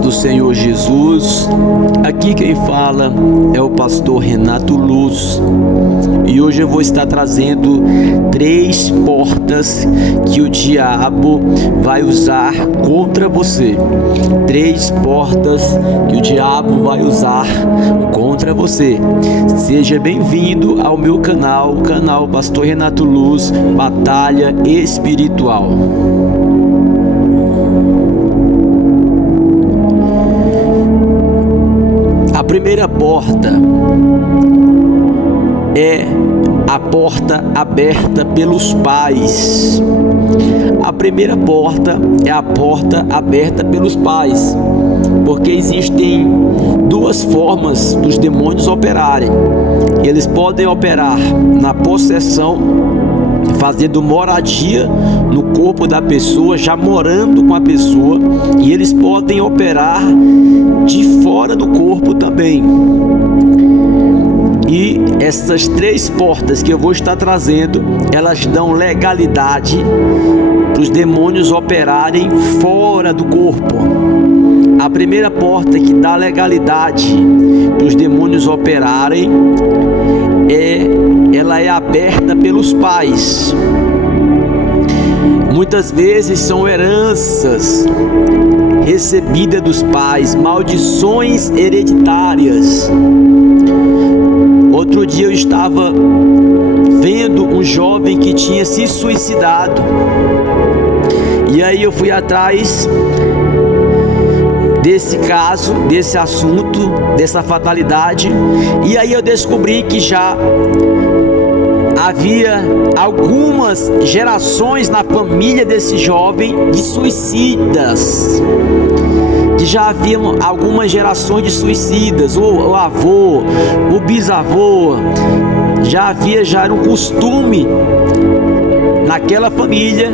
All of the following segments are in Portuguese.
do Senhor Jesus. Aqui quem fala é o pastor Renato Luz, e hoje eu vou estar trazendo 3 portas que o diabo vai usar contra você. 3 portas que o diabo vai usar contra você. Seja bem-vindo ao meu canal, o canal Pastor Renato Luz, Batalha Espiritual. A primeira porta é a porta aberta pelos pais. A primeira porta é a porta aberta pelos pais, porque existem 2 formas dos demônios operarem. Eles podem operar na possessão, fazendo moradia no corpo da pessoa, já morando com a pessoa, e eles podem operar de fora do corpo também. E essas 3 portas que eu vou estar trazendo, elas dão legalidade para os demônios operarem fora do corpo. A primeira porta que dá legalidade para os demônios operarem ela é aberta pelos pais. Muitas vezes são heranças recebidas dos pais, maldições hereditárias. Outro dia eu estava vendo um jovem que tinha se suicidado, e aí eu fui atrás desse caso, desse assunto, dessa fatalidade, e aí eu descobri que já havia algumas gerações na família desse jovem de suicidas, que já haviam algumas gerações de suicidas, o avô, o bisavô, já era um costume naquela família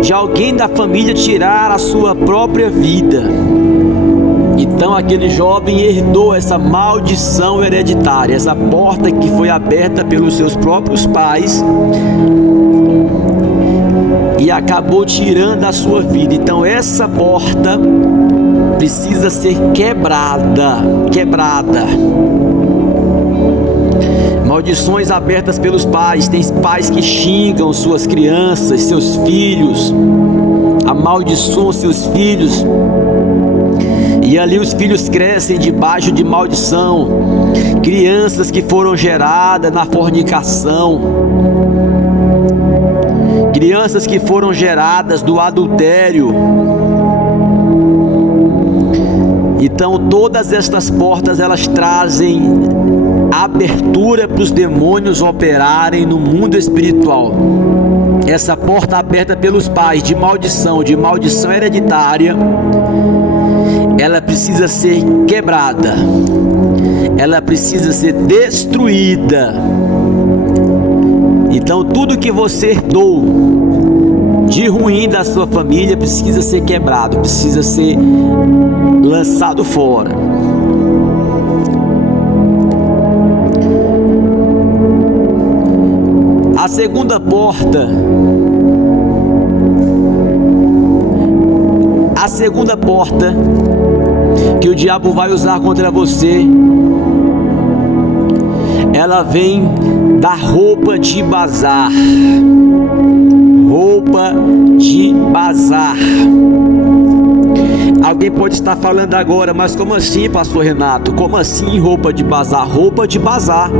de alguém da família tirar a sua própria vida. Então aquele jovem herdou essa maldição hereditária, essa porta que foi aberta pelos seus próprios pais e acabou tirando a sua vida. Então essa porta precisa ser quebrada. Maldições abertas pelos pais. Tem pais que xingam suas crianças, seus filhos, amaldiçoam seus filhos, e ali os filhos crescem debaixo de maldição. Crianças que foram geradas na fornicação, crianças que foram geradas do adultério. Então todas estas portas, elas trazem abertura para os demônios operarem no mundo espiritual. Essa porta aberta pelos pais de maldição hereditária, ela precisa ser quebrada, ela precisa ser destruída. Então tudo que você herdou de ruim da sua família precisa ser quebrado, precisa ser lançado fora. A segunda porta que o diabo vai usar contra você, ela vem da roupa de bazar. Roupa de bazar. Alguém pode estar falando agora, mas como assim, pastor Renato? Como assim roupa de bazar? Roupa de bazar.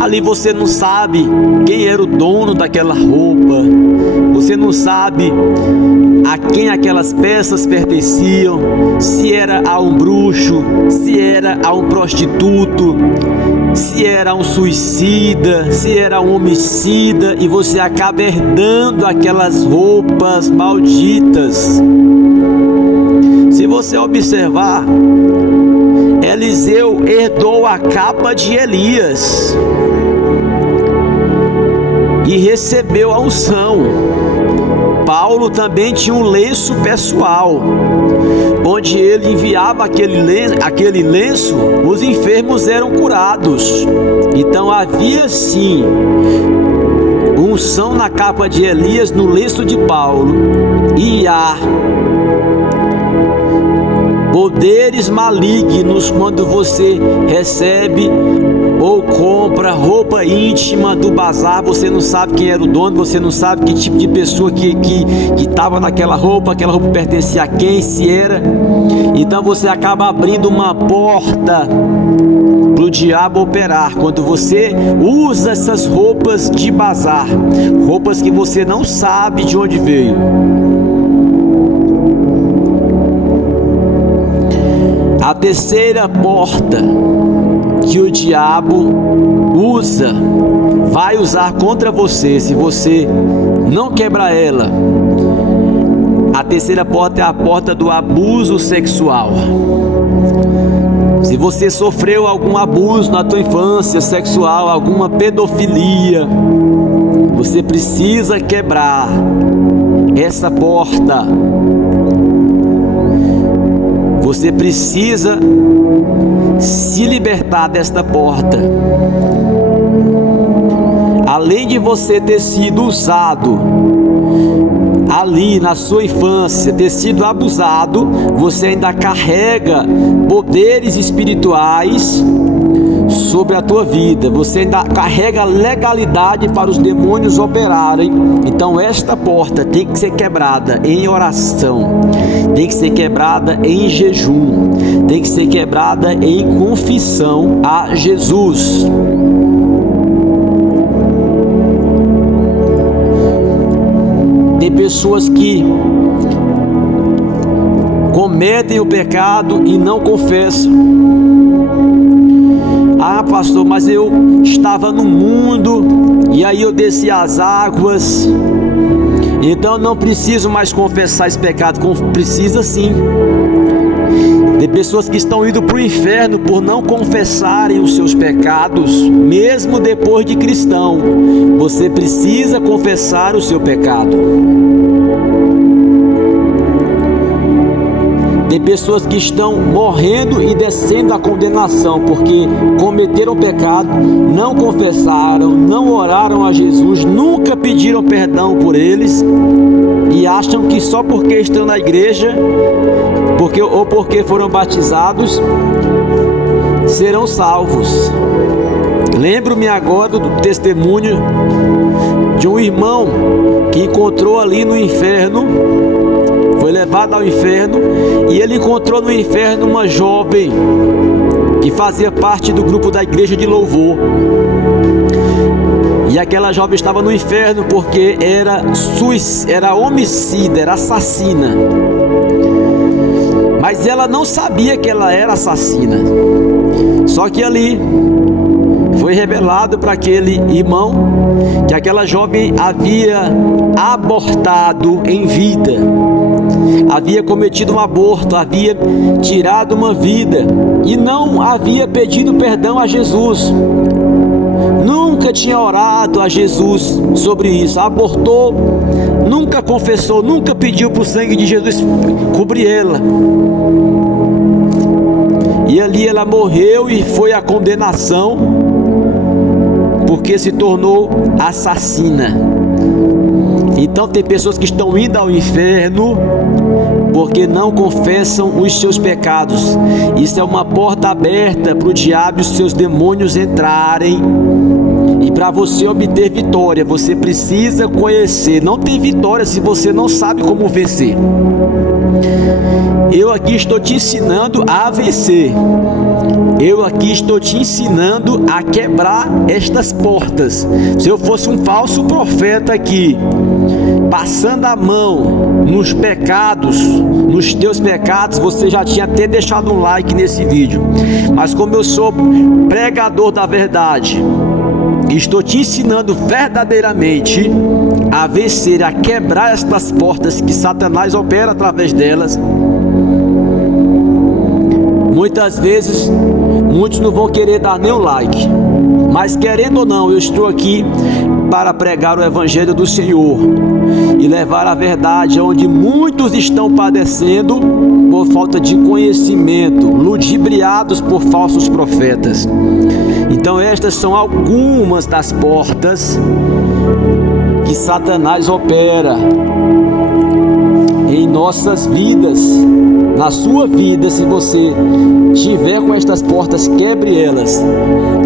Ali você não sabe quem era o dono daquela roupa, você não sabe a quem aquelas peças pertenciam, se era a um bruxo, se era a um prostituto, se era um suicida, se era um homicida, e você acaba herdando aquelas roupas malditas. Se você observar, Eliseu herdou a capa de Elias e recebeu a unção. Paulo também tinha um lenço pessoal, onde ele enviava aquele lenço, os enfermos eram curados. Então havia sim unção na capa de Elias, no lenço de Paulo, e há poderes malignos quando você recebe ou compra roupa íntima do bazar. Você não sabe quem era o dono, você não sabe que tipo de pessoa que estava naquela roupa, aquela roupa pertencia a quem, se era. Então você acaba abrindo uma porta para o diabo operar quando você usa essas roupas de bazar, roupas que você não sabe de onde veio. A terceira porta que o diabo vai usar contra você, se você não quebrar ela, a terceira porta é a porta do abuso sexual. Se você sofreu algum abuso na tua infância sexual, alguma pedofilia, você precisa quebrar essa porta. Você precisa se libertar desta porta. Além de você ter sido usado ali na sua infância, ter sido abusado, você ainda carrega poderes espirituais sobre a tua vida. Você ainda carrega legalidade para os demônios operarem. Então esta porta tem que ser quebrada em oração, tem que ser quebrada em jejum, tem que ser quebrada em confissão a Jesus. Tem pessoas que cometem o pecado e não confessam. Ah, pastor, mas eu estava no mundo e aí eu desci as águas, então não preciso mais confessar esse pecado. Precisa sim. Tem pessoas que estão indo para o inferno por não confessarem os seus pecados, mesmo depois de cristão. Você precisa confessar o seu pecado. Tem pessoas que estão morrendo e descendo a condenação porque cometeram pecado, não confessaram, não oraram a Jesus, nunca pediram perdão por eles e acham que só porque estão na igreja, ou porque foram batizados, serão salvos. Lembro-me agora do testemunho de um irmão que encontrou ali no inferno, foi levado ao inferno, e ele encontrou no inferno uma jovem que fazia parte do grupo da igreja de louvor. E aquela jovem estava no inferno porque era homicida, era assassina. Mas ela não sabia que ela era assassina. Só que ali foi revelado para aquele irmão que aquela jovem havia abortado em vida, havia cometido um aborto, havia tirado uma vida e não havia pedido perdão a Jesus. Nunca tinha orado a Jesus sobre isso, abortou, nunca confessou, nunca pediu para o sangue de Jesus cobrir ela. E ali ela morreu e foi a condenação, porque se tornou assassina. Então tem pessoas que estão indo ao inferno porque não confessam os seus pecados. Isso é uma porta aberta para o diabo e os seus demônios entrarem. E para você obter vitória, você precisa conhecer. Não tem vitória se você não sabe como vencer. Eu aqui estou te ensinando a vencer. Eu aqui estou te ensinando a quebrar estas portas. Se eu fosse um falso profeta aqui, passando a mão nos pecados, nos teus pecados, você já tinha até deixado um like nesse vídeo. Mas como eu sou pregador da verdade, estou te ensinando verdadeiramente a vencer, a quebrar estas portas que Satanás opera através delas. Muitas vezes, muitos não vão querer dar nem um like, mas querendo ou não, eu estou aqui para pregar o Evangelho do Senhor e levar a verdade onde muitos estão padecendo por falta de conhecimento, ludibriados por falsos profetas. Então estas são algumas das portas que Satanás opera em nome nossas vidas. Na sua vida, se você tiver com estas portas, quebre elas.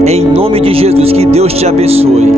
Em nome de Jesus, que Deus te abençoe.